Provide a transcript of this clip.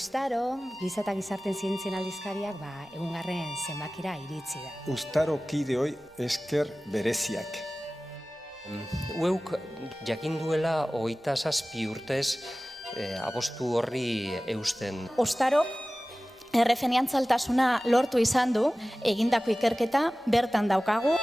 Ustaro, giza eta gizarten zientzien aldizkariak egungarren zenbakira iritsi da. Ustaro kideoi esker bereziak. Ueuk jakin duela 27 urtez apostu horri eusten. Ustaro, errefeniantzaltasuna lortu izan du, egindako ikerketa bertan daukagu.